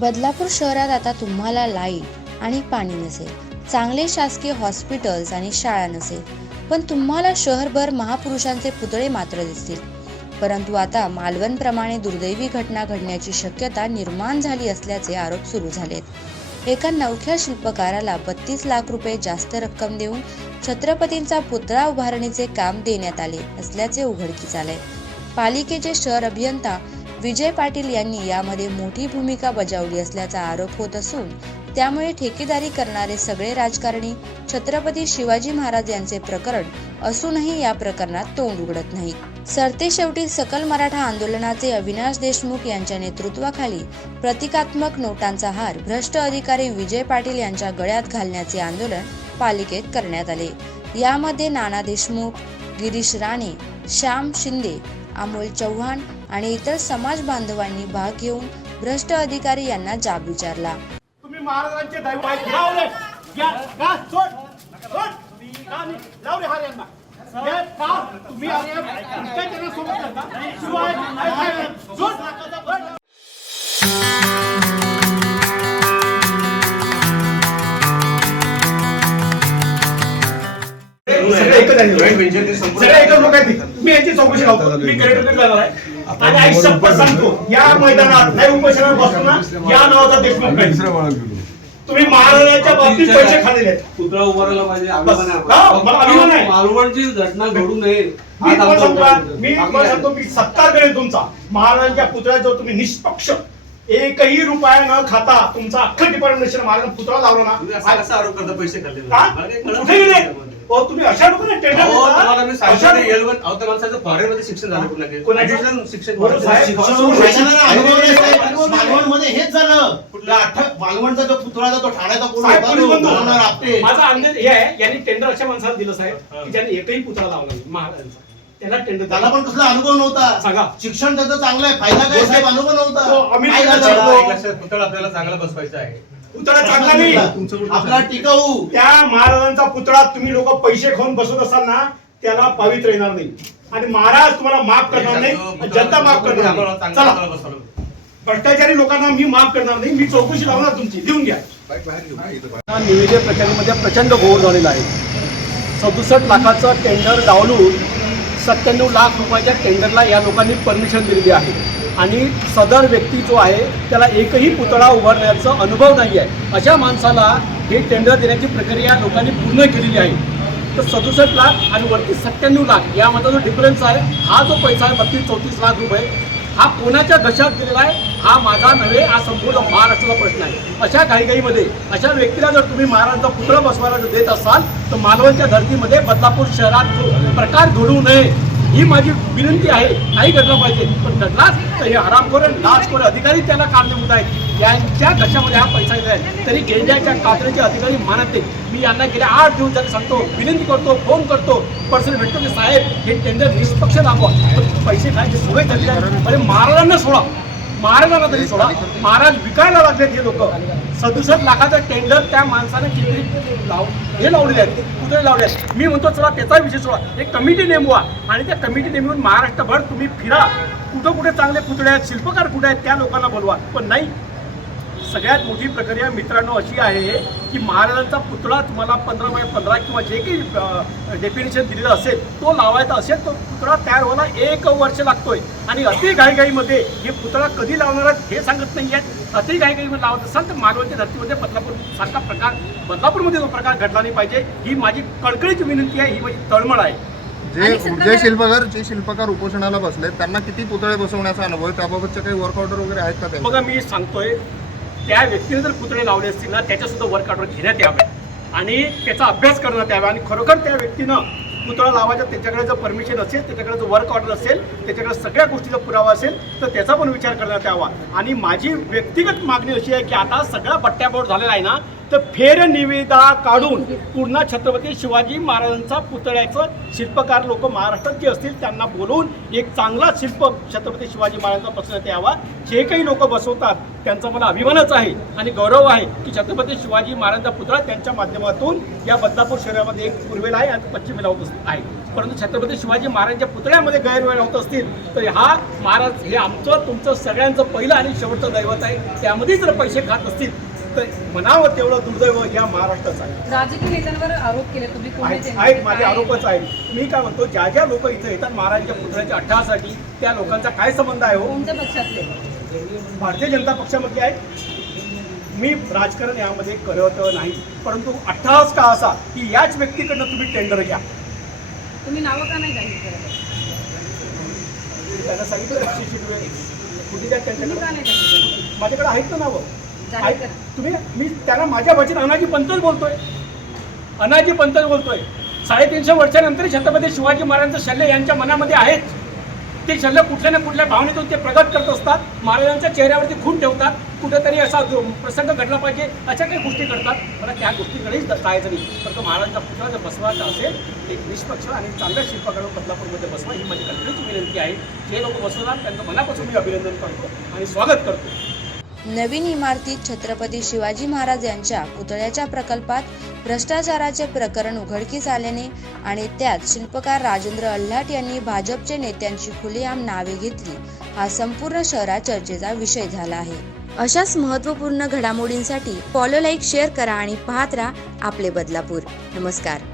बदलापूर शहरात आता तुम्हाला लाइट आणि पाणी नसेल. चांगले शासकीय हॉस्पिटल्स आणि शाळा नसेल. पण तुम्हाला शहरभर महापुरुषांचे पुतळे मात्र दिसतील. परंतु आता मालवणप्रमाणे दुर्दैवी घटना घडण्याची शक्यता निर्माण झाली असल्याचे आरोप सुरू झालेत. एका नवख्या शिल्पकाराला बत्तीस लाख रुपये जास्त रक्कम देऊन छत्रपतींचा पुतळा उभारणीचे काम देण्यात आले असल्याचे उघडकीस आले पालिकेचे शहर अभियंता विजय पाटील यांनी यामध्ये मोठी भूमिका बजावली असल्याचा आरोप होत असून त्यामुळे ठेकेदारी करणारे सगळे राजकारणी छत्रपती शिवाजी महाराज यांचे प्रकरण असूनही या प्रकरणात तोंड उघडत नाही. सरतेशेवटी सकल मराठा आंदोलनाचे अविनाश देशमुख यांच्या नेतृत्वाखाली प्रतिकात्मक नोटांचा हार भ्रष्ट अधिकारी विजय पाटील यांच्या गळ्यात घालण्याचे आंदोलन पालिकेत करण्यात आले. यामध्ये नाना देशमुख गिरीश राणे श्याम शिंदे अमोल चव्हाण आणि इतर समाज बांधवांनी भाग घेऊन भ्रष्ट अधिकारी यांना जाब विचारला. तुम्ही महाराजांचे दैव आहेत. लाव रे घ्या का? सोड. सोड. का नाही? लाव रे हार यांना घ्या, का? तुम्ही आणि तुमच्या त्यांना सोबत करता शिवाय काय- काय- सोड. सोड. सगळे एकच आहे. सगळे एकच लोक आहेत मी यांची चौकशी लावतो मी कलेक्टरकडे जाणार आहे. आणि आई शपथ सांगतो या मैदानात नाही उपोषणात बसतो ना या नावाचा देशमुख नाही तुम्ही महाराजांच्या बाबतीत पैसे खाल्लेले आहेत. उभारायला पाहिजे अभिमान आहे बस. मला अभिमान आहे. मालवणची घटना घडू नये. मी तुम्हाला सांगतो. मी तुम्हाला सांगतो मी सत्कार करेन तुमचा. महाराजांच्या पुतळ्याजवळ तुम्ही निष्पक्ष एकही रुपया न खाता तुमचा अख्खा डिपार्टमेंट महाराजांना पुतळा लावला असा ना कसा आरोप करता? पैसे खाल्ले का? मला काही कळत कुठे गेले? नाही. तुम्ही अशा लोकांना टेंडर अहो, देता? तुम्हाला मी अशा सांगितलं लोक- एलवन अहो त्या माणसाचं फॉरेन मध्ये शिक्षण झालं. कोणाचं? Additional शिक्षण बरोबर साहेब, शिक्षण- बरोबर. मालवणमध्ये हेच झालं. आठ मालवणचा जो पुतळा तो ठाण्याचा पूर्ण साहेब, होता, पोलीस तो बंधू. बनवणार आपटे. माझा अंदाज हे आहे यांनी टेंडर अशा माणसाला दिलं साहेब की ज्यांनी एकही पुतळा लावला नाही महाराजांचा. त्यांना टेंडर त्याला पण कसला अनुभव नव्हता. सांगा. शिक्षण त्याचं चांगलं आहे. फायदा काय साहेब? अनुभव तो नव्हता काय झालं? एक लक्षात पुतळा आपल्याला चांगला बसवायचा आहे. पुतळा चांगला नाही. आपला टिकाऊ. त्या महाराजांचा पुतळा तुम्ही लोक पैसे खाऊन बसवत असाल ना त्याला पवित्र येणार नाही. आणि महाराज तुम्हाला माफ करणार नाही जनता माफ करणार नाही. चला. भ्रष्टाचारी लोकांना मी माफ करणार नाही मी चौकशी लावणार तुमची. लिहून घ्या. या निविदे प्रक्रियेमध्ये प्रचंड घोळ झालेला आहे. सदुसष्ट लाखाचं टेंडर डावलून सत्त्याण्णव लाख रुपयाच्या टेंडरला या लोकांनी परमिशन दिलेली आहे. आणि सदर व्यक्ती जो आहे त्याला एकही पुतळा उभारण्याचा अनुभव नाही आहे अशा माणसाला हे टेंडर देण्याची प्रक्रिया लोकांनी पूर्ण केलेली आहे. तर सदुसष्ट लाख आणि वरती सत्त्याण्णव लाख यामध्ये जो डिफरन्स आहे हा जो पैसा आहे बत्तीस चौतीस लाख रुपये हा कोणाच्या घशात दिलेला आहे? हा माझा नव्हे हा संपूर्ण महाराष्ट्राचा प्रश्न आहे. अशा घाईघाईमध्ये अशा व्यक्तीला जर तुम्ही महाराजांचा पुतळा बसवायला जर देत असाल तर मालवणच्या धर्तीमध्ये बदलापूर शहरात प्रकार घडू नये. ही माझी विनंती आहे नाही घडलं पाहिजे. पण घडलाच तर हे हरामखोर लाचखोर अधिकारी त्याला कारणीभूत आहेत. यांच्या घशामध्ये हा पैसा येत आहे? तरी गेंड्याच्या कात्र्याचे अधिकारी मानत नाही. मी यांना गेल्या आठ दिवस झाले सांगतो विनंती करतो फोन करतो. पर्सनल भेटतो की साहेब हे टेंडर निष्पक्ष दाखवा पैसे खायची सोय झाली आहे अरे महाराजांना सोडा. महाराजांना तरी सोडा. महाराज विकायला लागलेत हे लोक. सदुसष्ट लाखाचं टेंडर त्या माणसाने किती लाव हे लावलेले आहेत कुठे लावले आहेत? मी म्हणतो चला त्याचा विषय सोडा. एक कमिटी नेमवा. आणि त्या कमिटी नेमून महाराष्ट्रभर तुम्ही फिरा. कुठं कुठे चांगले पुतळे आहेत शिल्पकार कुठे आहेत त्या लोकांना बोलवा. पण नाही सगळ्यात मोठी प्रक्रिया मित्रांनो अशी आहे की महाराजांचा पुतळा तुम्हाला पंधरा बाय पंधरा किंवा जे काही डेफिनेशन दिलेलं असेल तो लावायचा असेल तो पुतळा तयार व्हायला एक वर्ष लागतोय. आणि अति घाईघाईमध्ये हे पुतळा कधी लावणार हे सांगत नाही आहेत अति घाईघाईमध्ये लावत असाल तर मालवणच्या धर्तीमध्ये बदलापूर सारखा प्रकार बदलापूरमध्ये जो प्रकार घडला नाही पाहिजे. ही माझी कळकळीची विनंती आहे ही माझी तळमळ आहे. जे जे शिल्पकार जे शिल्पकार उपोषणाला बसले त्यांना किती पुतळे बसवण्याचा अनुभव? त्याबाबतचे काही वर्क ऑर्डर वगैरे आहेत का बघा मी सांगतोय त्या व्यक्तीने जर पुतळे लावले असतील ना त्याच्या सुद्धा वर्क घेण्यात यावे. आणि त्याचा अभ्यास करण्यात यावा. आणि खरोखर त्या व्यक्तीनं पुतळा लावायचा त्याच्याकडे जर परमिशन असेल त्याच्याकडे जर वर्क ऑर्डर असेल त्याच्याकडे सगळ्या गोष्टीचा पुरावा असेल तर त्याचा पण विचार करण्यात यावा. आणि माझी व्यक्तिगत मागणी अशी आहे की आता सगळा पट्ट्याबोट झालेला आहे ना तर फेर निविदा काढून पूर्ण छत्रपती शिवाजी महाराजांचा पुतळ्याचं शिल्पकार लोक महाराष्ट्रात जे असतील त्यांना बोलवून एक चांगला शिल्प छत्रपती शिवाजी महाराजांचा बसण्यात यावा जे काही लोक बसवतात त्यांचा मला अभिमानच आहे आणि गौरव आहे की छत्रपती शिवाजी महाराजांचा पुतळा त्यांच्या माध्यमातून या बदलापूर शहरामध्ये एक पूर्वेला आहे आणि पश्चिमेला होत आहे. परंतु छत्रपती शिवाजी महाराजांच्या पुतळ्यामध्ये गैरवेळ होत असतील तर हा महाराज हे आमचं तुमचं सगळ्यांचं पहिलं आणि शेवटचं दैवत आहे. त्यामध्ये जर पैसे खात असतील म्हणावं तेवढं दुर्दैव या महाराष्ट्राचं आहे. राजकीय नेत्यांवर आरोप केले तुम्ही आहेत आहेत, माझे आरोपच आहेत. मी काय म्हणतो ज्या ज्या लोक इथं येतात महाराजांच्या पुतळ्याच्या अट्टहासाठी त्या लोकांचा काय संबंध आहे हो? कोणत्या पक्षातले? भारतीय जनता पक्षामध्ये आहे. मी राजकारण यामध्ये करत नाही परंतु अट्टहास का असा की याच व्यक्तीकडनं तुम्ही टेंडर घ्या. तुम्ही नावं का नाही जाहीर करत त्यांना सांगितलं एकशे शिटवे कुठे माझ्याकडे आहेत ना नावं. जाहीर आहेत. करा. तुम्ही मी त्यांना माझ्या वचन अनाजी पंतच बोलतोय. अनाजी पंतच बोलतोय. साडेतीनशे वर्षानंतर छत्रपती शिवाजी महाराजांचं शल्य यांच्या मनामध्ये आहेत. ते शल्य कुठल्या ना कुठल्या भावनेतून ते प्रगट करत असतात. महाराजांच्या चेहऱ्यावरती खून ठेवतात. कुठेतरी असा जो प्रसंग घडला पाहिजे अशा काही गोष्टी करतात मला त्या गोष्टीकडेही जायचं नाही. परंतु महाराजांचा पुतळा जर बसवायचा असेल एक निष्पक्ष आणि चांगल्या शिल्पकारावर बदलापूरमध्ये बसवा ही माझी कल्पनेची विनंती आहे. जे लोक बसवतात त्यांचं मनापासून मी अभिनंदन करतो आणि स्वागत करतो. नवीन इमारतीत छत्रपती शिवाजी महाराज यांच्या पुतळ्याच्या प्रकल्पात भ्रष्टाचाराचे प्रकरण उघडकीस आल्याने आणि त्यात शिल्पकार राजेंद्र अल्हाट यांनी भाजपचे नेत्यांची खुलेआम नावे घेतली. हा संपूर्ण शहरात चर्चेचा विषय झाला आहे. अशाच महत्त्वपूर्ण घडामोडींसाठी फॉलो लाईक शेअर करा आणि पाहत राहा आपले बदलापूर. नमस्कार.